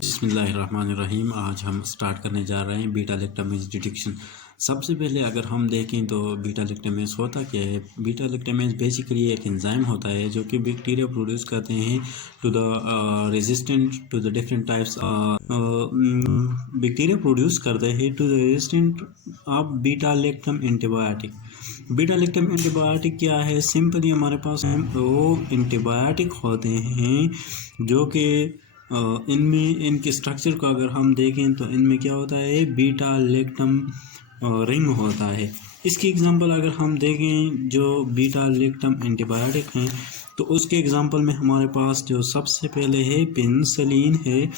बिस्मिल्लाहिर्रहमानिर्रहीम। आज हम स्टार्ट करने जा रहे हैं बीटा लैक्टामेज डिटेक्शन। सबसे पहले अगर हम देखें तो बीटा लैक्टामेज होता क्या है। बीटा लैक्टामेज बेसिकली एक एंजाइम होता है जो कि बैक्टीरिया प्रोड्यूस करते हैं to the resistant to the different types bacteria produce करते हैं to the resistant of beta lactam antibiotic. Beta lactam antibiotic क्या है? सिंपली हमारे पास वो एंटीबायोटिक होते हैं जो कि इनमें इनके स्ट्रक्चर को अगर हम देखें तो इनमें क्या होता है, बीटा लैक्टम रिंग होता है। इसकी एग्जांपल अगर हम देखें जो बीटा लैक्टम एंटीबायोटिक हैं तो उसके एग्जांपल में हमारे पास जो सबसे पहले है पेनिसिलिन है,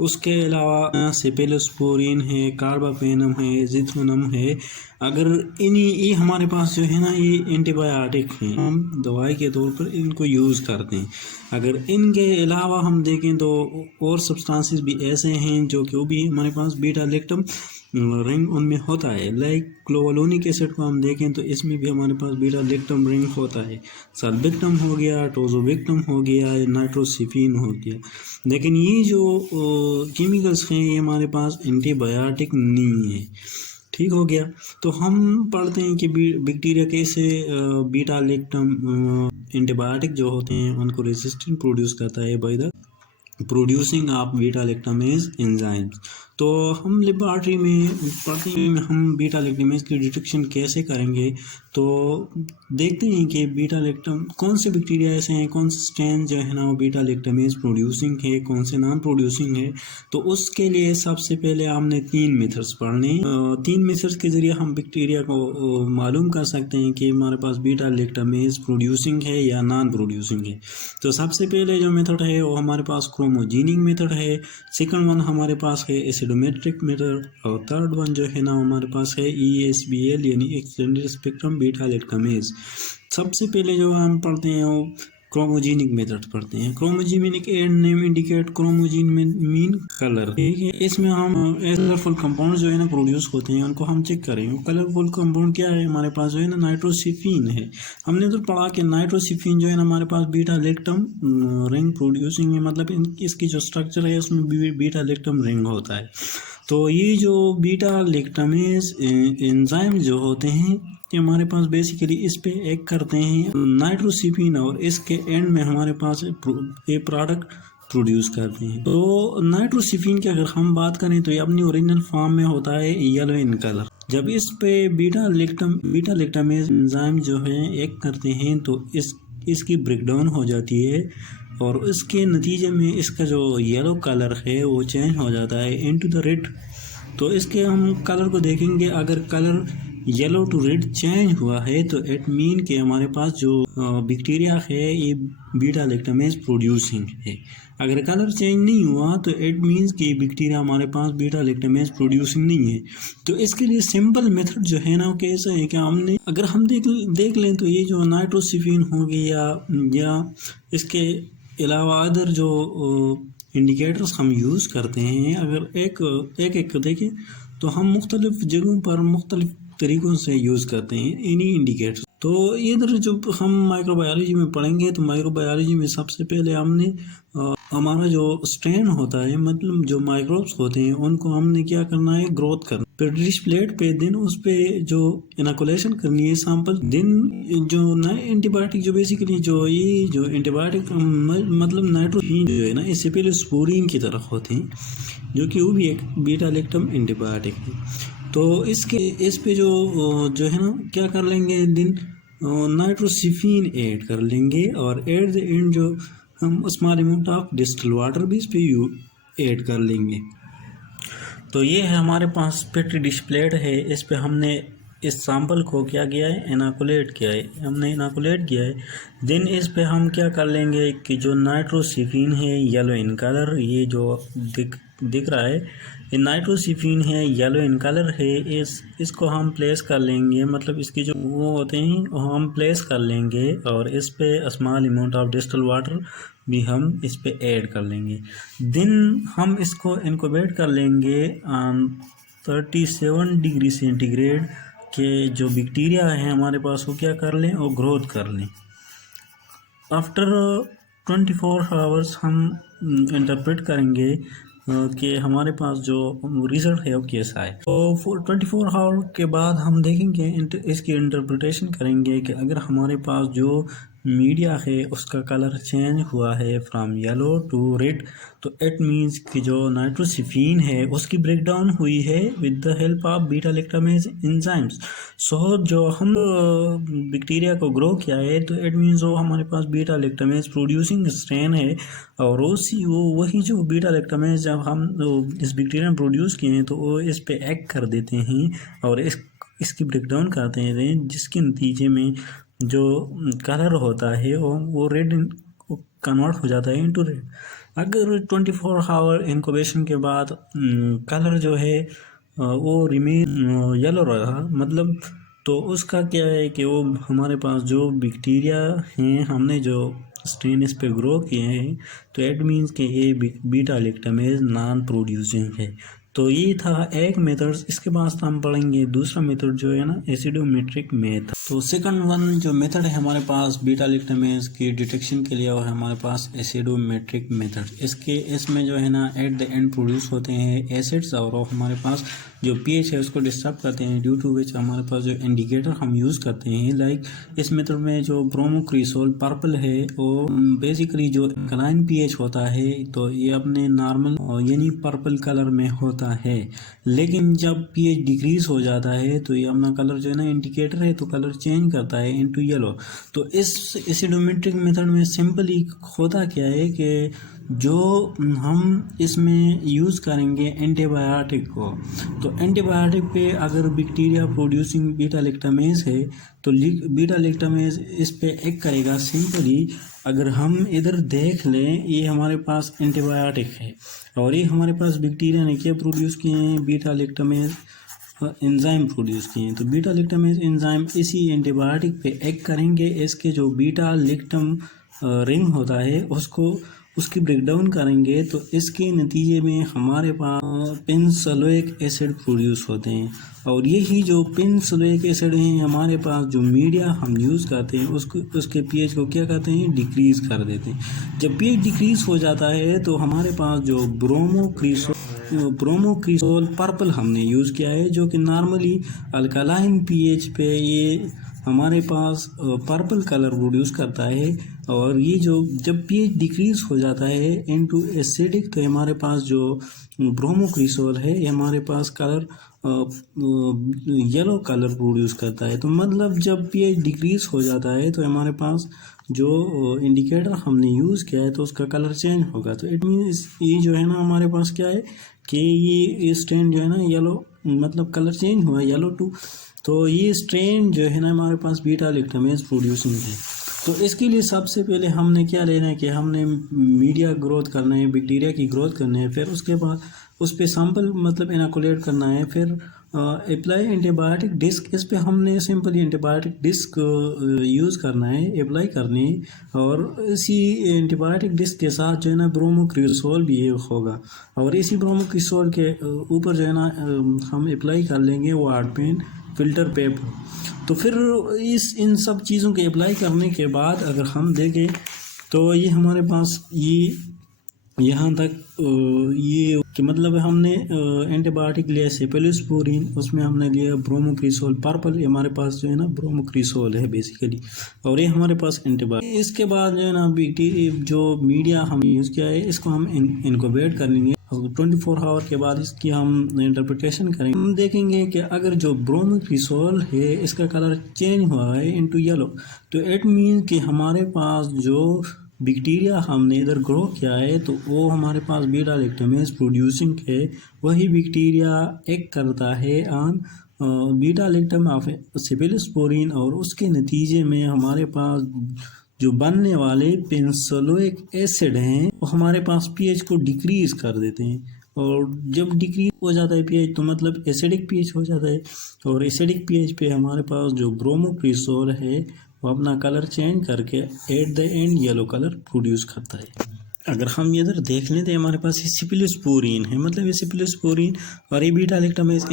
उसके अलावा सेफेलोस्पोरिन है, कार्बापेनम है, जिथ्रोनम है। अगर ये हमारे पास जो है ना, ये एंटीबायोटिक हैं, हम दवाई के तौर पर इनको यूज़ करते हैं। अगर इनके अलावा हम देखें तो और सब्सटेंसेस भी ऐसे हैं जो कि वो भी हमारे पास बीटा लैक्टम रिंग उनमें होता है। लाइक क्लोवलोनिक एसिड को हम देखें तो इसमें भी हमारे पास बीटा लैक्टम रिंग होता है। सल्बिक्टम हो गया, टोजोविक्टम हो गया, नाइट्रोसिफिन हो गया। लेकिन ये जो केमिकल्स हैं ये हमारे पास एंटीबायोटिक नहीं है। ठीक हो गया। तो हम पढ़ते हैं कि बैक्टीरिया कैसे बीटा लैक्टम एंटीबायोटिक जो होते हैं उनको रेजिस्टेंट प्रोड्यूस करता है by the producing of beta lactamase enzymes. तो हम लेबॉरेटरी में पढ़ते हैं हम बीटा लैक्टामेज की डिटेक्शन कैसे करेंगे। तो देखते हैं कि बीटा लैक्टम कौन से बैक्टीरिया ऐसे हैं, कौन से स्ट्रेन जो है ना वो बीटा लैक्टामेज प्रोड्यूसिंग है, कौन से नॉन प्रोड्यूसिंग है। तो उसके लिए सबसे पहले हमने 3 मेथड्स पढ़ने। 3 मेथड्स के ज़रिए हम बैक्टीरिया को मालूम कर सकते हैं कि हमारे पास बीटा लैक्टामेज प्रोड्यूसिंग है या नॉन प्रोड्यूसिंग है। तो सबसे पहले जो मेथड है वो हमारे पास क्रोमोजेनिक मेथड है। सेकंड वन हमारे पास है एसिडोमेट्रिक मेथड और थर्ड वन जो है ना हमारे पास है ESBL यानी एक्सटेंडेड स्पेक्ट्रम बीटा लैक्टामेज। सबसे पहले जो हम पढ़ते हैं वो क्रोमोजेनिक मेथड पढ़ते हैं। क्रोमोजेनिक एड नेम इंडिकेट क्रोमोजीन में मीन कलर। ठीक है, इसमें हम कलरफुल कंपाउंड जो है ना प्रोड्यूस होते हैं उनको हम चेक करेंगे। कलरफुल कंपाउंड क्या है? हमारे पास जो है ना नाइट्रोसिफिन है। हमने तो पढ़ा कि नाइट्रोसिफिन जो है ना हमारे पास बीटा लैक्टम रिंग प्रोड्यूसिंग है, मतलब इसकी जो स्ट्रक्चर है उसमें बीटा लैक्टम रिंग होता है। तो ये जो बीटा लैक्टामेज एंजाइम जो होते हैं ये हमारे पास बेसिकली इस पे एक्ट करते हैं नाइट्रोसिफिन और इसके एंड में हमारे पास ये प्रोडक्ट प्रोड्यूस करते हैं। तो नाइट्रोसिफिन की अगर हम बात करें तो ये अपनी ओरिजिनल फॉर्म में होता है येलो इन कलर। जब इस पे बीटा लैक्टामेज एंजाइम जो है एक्ट करते हैं तो इसकी ब्रेकडाउन हो जाती है और इसके नतीजे में इसका जो येलो कलर है वो चेंज हो जाता है इनटू द रेड। तो इसके हम कलर को देखेंगे, अगर colour yellow to red change हुआ है तो इट मीन कि हमारे पास जो बैक्टीरिया है ये बीटा लैक्टामेज प्रोड्यूसिंग है। अगर कलर चेंज नहीं हुआ तो इट मीन्स कि बैक्टीरिया हमारे पास बीटा लैक्टामेज प्रोड्यूसिंग नहीं है। तो इसके लिए सिंपल मेथड जो है ना वो कैसा है कि हमने अगर हम देख लें तो ये जो नाइट्रोसिफिन हो गया या इसके अलावा अदर जो इंडिकेटर्स हम यूज़ करते हैं, अगर एक देखें तो हम मुख्तलिफ जगहों पर मुख्तलिफ तरीक़ों से यूज़ करते हैं इन्हीं इंडिकेटर्स। तो इधर जो हम माइक्रोबायोलॉजी में पढ़ेंगे तो माइक्रोबायोलॉजी में सबसे पहले हमने हमारा जो स्ट्रेन होता है, मतलब जो माइक्रोब्स होते हैं उनको हमने क्या करना है, ग्रोथ करना। फिर डिश प्लेट पे दिन उस पे जो इनोकुलेशन करनी है सैंपल। दिन जो नए एंटीबायोटिक जो बेसिकली जो ये जो एंटीबायोटिक मतलब नाइट्रोजन जो है ना ये सेफेलोस्पोरिन की तरह होते हैं जो कि वो भी एक बीटा लैक्टम एंटीबायोटिक है। तो इस पे जो है ना क्या कर लेंगे, दिन नाइट्रोसिफिन ऐड कर लेंगे और एट द एंड जो हम small amount of distil water भी इस पे ऐड कर लेंगे। तो ये है हमारे पास पेट्री डिश प्लेट है। इस पे हमने इस सैंपल को क्या किया है, इनोकुलेट किया है। हमने इनोकुलेट किया है। देन इस पे हम क्या कर लेंगे कि जो नाइट्रोसिफिन है येलो इन कलर, ये जो दिख रहा है ये नाइट्रोसिफिन है, येलो इन कलर है। इसको हम प्लेस कर लेंगे, मतलब इसकी जो वो होते हैं वो हम प्लेस कर लेंगे और इस पे small amount of distil water भी हम इस पे ऐड कर लेंगे। देन हम इसको इनक्यूबेट कर लेंगे 37 डिग्री सेंटीग्रेड के जो बैक्टीरिया हैं हमारे पास वो क्या कर लें और ग्रोथ कर लें। आफ्टर 24 आवर्स हम इंटरप्रेट करेंगे कि हमारे पास जो रिज़ल्ट है वो कैसा है। तो 24 आवर के बाद हम देखेंगे, इसकी इंटरप्रिटेशन करेंगे कि अगर हमारे पास जो मीडिया है उसका कलर चेंज हुआ है फ्रॉम येलो टू रेड, तो इट मीन्स कि जो नाइट्रोसिफीन है उसकी ब्रेकडाउन हुई है with the help of beta lactamase enzymes. So जो हम बैक्टीरिया को ग्रो किया है तो इट मीन्स वो हमारे पास बीटा लैक्टामेज प्रोड्यूसिंग स्ट्रेन है, और वही जो बीटा लैक्टामेज जब हम इस बैक्टीरिया में प्रोड्यूस किए हैं तो वो इस पे एक्ट कर देते हैं और इसकी ब्रेकडाउन करते हैं, जिसके नतीजे में जो कलर होता है वो रेड कन्वर्ट हो जाता है इनटू रेड। अगर 24 आवर इंक्यूबेशन के बाद कलर जो है वो रिमेन येलो रहा, मतलब तो उसका क्या है कि वो हमारे पास जो बैक्टीरिया हैं हमने जो स्ट्रेन इस पे ग्रो किए हैं, तो इट मीन्स कि ये बीटा लैक्टामेज नॉन प्रोड्यूसिंग है। तो ये था एक मेथड। इसके बाद हम पढ़ेंगे दूसरा मेथड जो है ना एसिडोमेट्रिक मेथड। तो सेकंड वन जो मेथड है हमारे पास बीटा लैक्टामेज की डिटेक्शन के लिए वो है हमारे पास एसिडोमेट्रिक मेथड। इसमें जो है ना एट द एंड प्रोड्यूस होते हैं एसिड्स, और वो हमारे पास जो पीएच है उसको डिस्टर्ब करते हैं, ड्यू टू विच हमारे पास जो इंडिकेटर हम यूज़ करते हैं लाइक इस मेथड में जो ब्रोमोक्रिसोल पर्पल है वो बेसिकली जो अल्कलाइन पीएच होता है तो ये अपने नॉर्मल यानी पर्पल कलर में होता है, लेकिन जब पीएच डिक्रीज हो जाता है तो ये अपना कलर जो है ना इंडिकेटर है तो कलर चेंज करता है इनटू येलो। तो इस एसिडोमेट्रिक मेथड में सिंपली होता क्या है कि जो हम इसमें यूज़ करेंगे एंटीबायोटिक को, तो एंटीबायोटिक पे अगर बैक्टीरिया प्रोड्यूसिंग बीटा लैक्टामेज है तो बीटा लैक्टामेज इस पे एक्ट करेगा। सिंपली अगर हम इधर देख लें ये हमारे पास एंटीबायोटिक है और ये हमारे पास बैक्टीरिया ने क्या प्रोड्यूस किए हैं, बीटा लैक्टामेज एंजाइम प्रोड्यूस किए हैं। तो बीटा लैक्टामेज एंजाइम इसी एंटीबायोटिक पे एक्ट करेंगे, इसके जो बीटा लैक्टम रिंग होता है उसकी ब्रेकडाउन करेंगे, तो इसके नतीजे में हमारे पास पेनिसिलिक एसिड प्रोड्यूस होते हैं, और यही जो पेनिसिलिक एसिड हैं हमारे पास जो मीडिया हम यूज़ करते हैं उसके पीएच को क्या कहते हैं, डिक्रीज़ कर देते हैं। जब पीएच डिक्रीज़ हो जाता है तो हमारे पास जो ब्रोमोक्रिसोल पर्पल हमने यूज़ किया है जो कि नॉर्मली अल्कलाइन पीएच पे ये हमारे पास पर्पल कलर प्रोड्यूस करता है, और ये जो जब पीएच डिक्रीज हो जाता है इनटू एसिडिक तो हमारे पास जो ब्रोमोक्रिसोल है ये हमारे पास कलर येलो कलर प्रोड्यूस करता है। तो मतलब जब पीएच डिक्रीज हो जाता है तो हमारे पास जो इंडिकेटर हमने यूज़ किया है तो उसका कलर चेंज होगा। तो इट मीन्स ये जो है ना हमारे पास क्या है कि ये स्ट्रेन जो है ना येलो, मतलब कलर चेंज हुआ येलो टू, तो ये स्ट्रेन जो है ना हमारे पास बीटा लैक्टामेज प्रोड्यूसिंग है। तो इसके लिए सबसे पहले हमने क्या लेना है कि हमने मीडिया ग्रोथ करना है, बैक्टीरिया की ग्रोथ करनी है, फिर उसके बाद उस पर सैंपल मतलब इनोकुलेट करना है, फिर अप्लाई एंटीबायोटिक डिस्क, इस पे हमने सिंपली एंटीबायोटिक डिस्क यूज़ करना है, अप्लाई करनी है, और इसी एंटीबायोटिक डिस्क के साथ जो है ना ब्रोमोक्रिसोल भी होगा, और इसी ब्रोमोक्रिसोल के ऊपर जो है ना हम अप्लाई कर लेंगे वार्ड पेन फिल्टर पेपर। तो फिर इन सब चीज़ों के अप्लाई करने के बाद अगर हम देखें तो ये हमारे पास ये यहाँ तक ये कि मतलब हमने एंटीबायोटिक लिया सेफलोस्पोरिन, उसमें हमने लिया ब्रोमोक्रिसोल पर्पल, ये हमारे पास जो है ना ब्रोमोक्रिसोल है बेसिकली, और ये हमारे पास एंटीबायोटिक। इसके बाद जो है ना जो मीडिया हम यूज़ किया है इसको हम इनक्यूबेट करेंगे, 24 आवर के बाद इसकी हम इंटरप्रिटेशन करेंगे। हम देखेंगे कि अगर जो ब्रोमोक्रिसोल है इसका कलर चेंज हुआ है इनटू येलो, तो इट मीन कि हमारे पास जो बैक्टीरिया हमने इधर ग्रो किया है तो वो हमारे पास बीटा लैक्टामेज प्रोड्यूसिंग है, वही बैक्टीरिया एक्ट करता है on beta lactam of cephalosporin, और उसके नतीजे में हमारे पास जो बनने वाले पेनिसिलिक एसिड हैं वो हमारे पास पीएच को डिक्रीज कर देते हैं, और जब डिक्रीज हो जाता है पीएच तो मतलब एसिडिक पीएच हो जाता है, और एसिडिक पीएच पे हमारे पास जो ब्रोमोक्रिसोल है वो अपना कलर चेंज करके at the end yellow colour produce करता है। अगर हम इधर देख लें तो हमारे पास ये सेफलोस्पोरिन है, मतलब ये सेफलोस्पोरिन और ये बीटा लैक्टामेज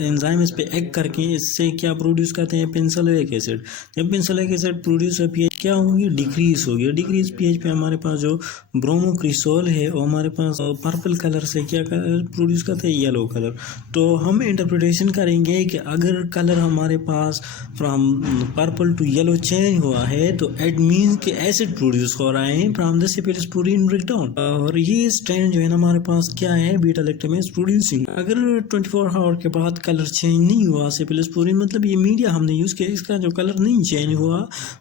एंजाइम इस पे एक्ट करके इससे क्या प्रोड्यूस करते हैं, पेनिसिलिक एसिड। जब पेनिसिलिक एसिड प्रोड्यूस हो पीएच क्या होगी, डिक्रीज होगी। डिक्रीज पीएच पे हमारे पास जो ब्रोमोक्रिसोल है वो हमारे पास पर्पल कलर से क्या कलर प्रोड्यूस करता है, येलो कलर। तो हम इंटरप्रिटेशन करेंगे कि अगर कलर हमारे पास from purple to yellow change हुआ है तो इट मीन्स कि एसिड प्रोड्यूस हो रहा है फ्रॉम द सेफिलोस्पोरिन ब्रेकडाउन। और ये स्ट्रैंड जो है ना हमारे पास क्या है, बीटा लैक्टम इज प्रोड्यूसिंग। अगर 24 आवर के बाद कलर चेंज नहीं हुआ सेफिलोस्पोरिन, मतलब ये मीडिया हमने यूज किया, इसका जो कलर नहीं चेंज हुआ,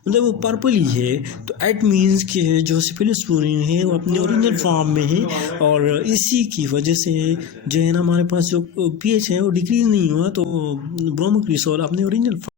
मतलब वो पर्पल ही है, तो इट मीन्स कि जो सेफिलोस्पोरिन है वो अपने ओरिजिनल फॉर्म में है। और इसी की वजह से जो है ना हमारे पास जो पीएच है वो डिक्रीज नहीं हुआ, तो ब्रोमोक्रिसोल अपने ओरिजिनल